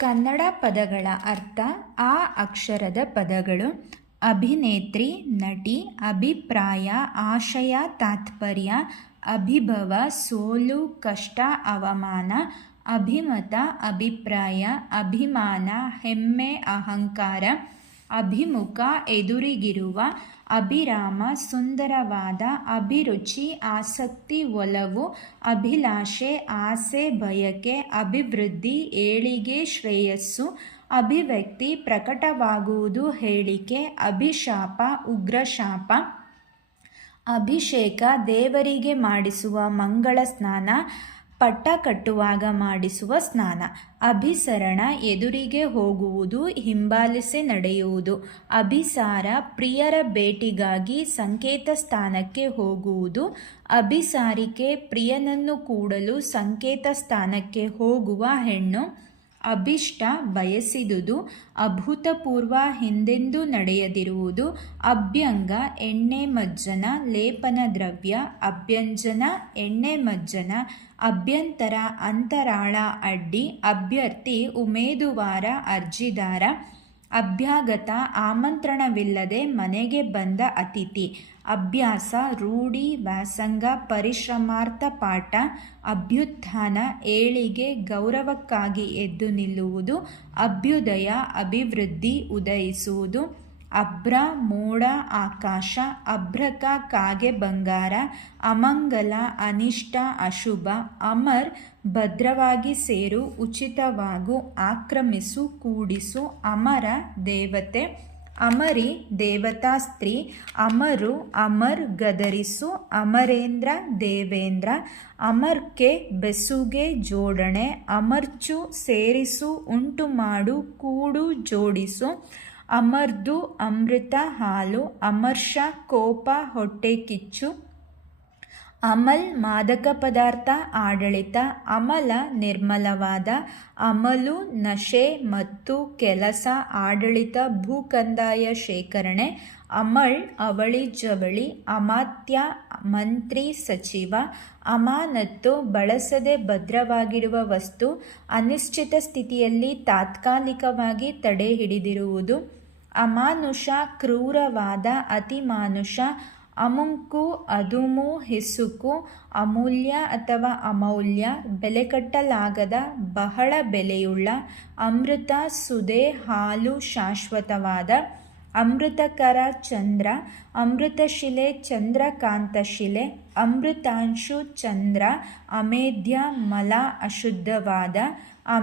ಕನ್ನಡ ಪದಗಳ ಅರ್ಥ ಆ ಅಕ್ಷರದ ಪದಗಳು ಅಭಿನೇತ್ರಿ, ನಟಿ, ಅಭಿಪ್ರಾಯ, ಆಶಯ, ತಾತ್ಪರ್ಯ, ಅಭಿಭವ, ಸೋಲು, ಕಷ್ಟ, ಅವಮಾನ, ಅಭಿಮತ, ಅಭಿಪ್ರಾಯ, ಅಭಿಮಾನ, ಹೆಮ್ಮೆ, ಅಹಂಕಾರ, ಅಭಿಮುಖ, ಎದುರಿಗಿರುವ ಅಭಿರಾಮ, ಸುಂದರವಾದ ಅಭಿರುಚಿ, ಆಸಕ್ತಿ, ಒಲವು, ಅಭಿಲಾಷೆ, ಆಸೆ, ಬಯಕೆ, ಅಭಿವೃದ್ಧಿ, ಏಳಿಗೆ ಶ್ರೇಯಸ್ಸು, ಅಭಿವ್ಯಕ್ತಿ, ಪ್ರಕಟವಾಗುವುದು ಹೇಳಿಕೆ, ಅಭಿಶಾಪ, ಉಗ್ರಶಾಪ, ಅಭಿಷೇಕ, ದೇವರಿಗೆ ಮಾಡಿಸುವ ಮಂಗಳ ಸ್ನಾನ ಪಟ್ಟ ಕಟ್ಟುವಾಗ ಮಾಡಿಸುವ ಸ್ನಾನ. ಅಭಿಸರಣ ಎದುರಿಗೆ ಹೋಗುವುದು, ಹಿಂಬಾಲಿಸಿ ನಡೆಯುವುದು. ಅಭಿಸಾರ ಪ್ರಿಯರ ಭೇಟಿಗಾಗಿ ಸಂಕೇತ ಸ್ಥಾನಕ್ಕೆ ಹೋಗುವುದು. ಅಭಿಸಾರಿಕೆ ಪ್ರಿಯನನ್ನು ಕೂಡಲು ಸಂಕೇತ ಸ್ಥಾನಕ್ಕೆ ಹೋಗುವ ಹೆಣ್ಣು. ಅಭಿಷ್ಟ ಬಯಸಿದುದು, ಅಭೂತಪೂರ್ವ ಹಿಂದೆಂದೂ ನಡೆಯದಿರುವುದು, ಅಭ್ಯಂಗ, ಎಣ್ಣೆ ಮಜ್ಜನ, ಲೇಪನ ದ್ರವ್ಯ, ಅಭ್ಯಂಜನ, ಎಣ್ಣೆ ಮಜ್ಜನ, ಅಭ್ಯಂತರ, ಅಂತರಾಳ ಅಡ್ಡಿ, ಅಭ್ಯರ್ಥಿ, ಉಮೇದುವಾರ, ಅರ್ಜಿದಾರ ಅಭ್ಯಾಗತ ಆಮಂತ್ರಣವಿಲ್ಲದೆ ಮನೆಗೆ ಬಂದ ಅತಿಥಿ. ಅಭ್ಯಾಸ, ರೂಢಿ, ವ್ಯಾಸಂಗ, ಪರಿಶ್ರಮಾರ್ಥ ಪಾಠ, ಅಭ್ಯುತ್ಥಾನ, ಏಳಿಗೆ ಗೌರವಕ್ಕಾಗಿ ಎದ್ದು ನಿಲ್ಲುವುದು, ಅಭ್ಯುದಯ, ಅಭಿವೃದ್ಧಿ ಉದಯಿಸುವುದು ಅಭ್ರ ಮೋಡ ಆಕಾಶ, ಅಭ್ರಕ, ಕಾಗೆ, ಬಂಗಾರ, ಅಮಂಗಲ, ಅನಿಷ್ಟ, ಅಶುಭ, ಅಮರ್, ಭದ್ರವಾಗಿ ಸೇರು, ಉಚಿತವಾಗು, ಆಕ್ರಮಿಸು, ಕೂಡಿಸು, ಅಮರ, ದೇವತೆ, ಅಮರಿ, ದೇವತಾ ಸ್ತ್ರೀ, ಅಮರು, ಅಮರ್, ಗದರಿಸು, ಅಮರೇಂದ್ರ, ದೇವೇಂದ್ರ, ಅಮರ್ಕೆ, ಬೆಸುಗೆ, ಜೋಡಣೆ, ಅಮರ್ಚು, ಸೇರಿಸು ಉಂಟು ಮಾಡು ಕೂಡು, ಜೋಡಿಸು ಅಮರ್ದು, ಅಮೃತ, ಹಾಲು, ಅಮರ್ಷ, ಕೋಪ, ಹೊಟ್ಟೆ ಕಿಚ್ಚು, ಅಮಲ್, ಮಾದಕ ಪದಾರ್ಥ, ಆಡಳಿತ, ಅಮಲ, ನಿರ್ಮಲವಾದ, ಅಮಲು, ನಶೆ, ಮತ್ತು, ಕೆಲಸ, ಆಡಳಿತ, ಭೂಕಂದಾಯ ಶೇಖರಣೆ, ಅಮಳ್, ಅವಳಿ, ಜವಳಿ, ಅಮಾತ್ಯ, ಮಂತ್ರಿ, ಸಚಿವ, ಅಮಾನತ್ತು, ಬಳಸದೆ ಭದ್ರವಾಗಿಡುವ ವಸ್ತು, ಅನಿಶ್ಚಿತ ಸ್ಥಿತಿಯಲ್ಲಿ ತಾತ್ಕಾಲಿಕವಾಗಿ ತಡೆ ಹಿಡಿದಿರುವುದು ಅಮಾನುಷ ಕ್ರೂರವಾದ, ಅತಿಮಾನುಷ, ಅಮುಂಕು, ಅದುಮು, ಹಿಸುಕು, ಅಮೂಲ್ಯ ಅಥವಾ ಅಮೌಲ್ಯ, ಬೆಲೆಕಟ್ಟಲಾಗದ, ಬಹಳ ಬೆಲೆಯುಳ್ಳ, ಅಮೃತ, ಸುದೆ, ಹಾಲು, ಶಾಶ್ವತವಾದ, ಅಮೃತಕರ ಚಂದ್ರ, ಅಮೃತಶಿಲೆ, ಚಂದ್ರಕಾಂತಶಿಲೆ, ಅಮೃತಾಂಶು ಚಂದ್ರ ಅಮೇಧ್ಯ ಮಲ, ಅಶುದ್ಧವಾದ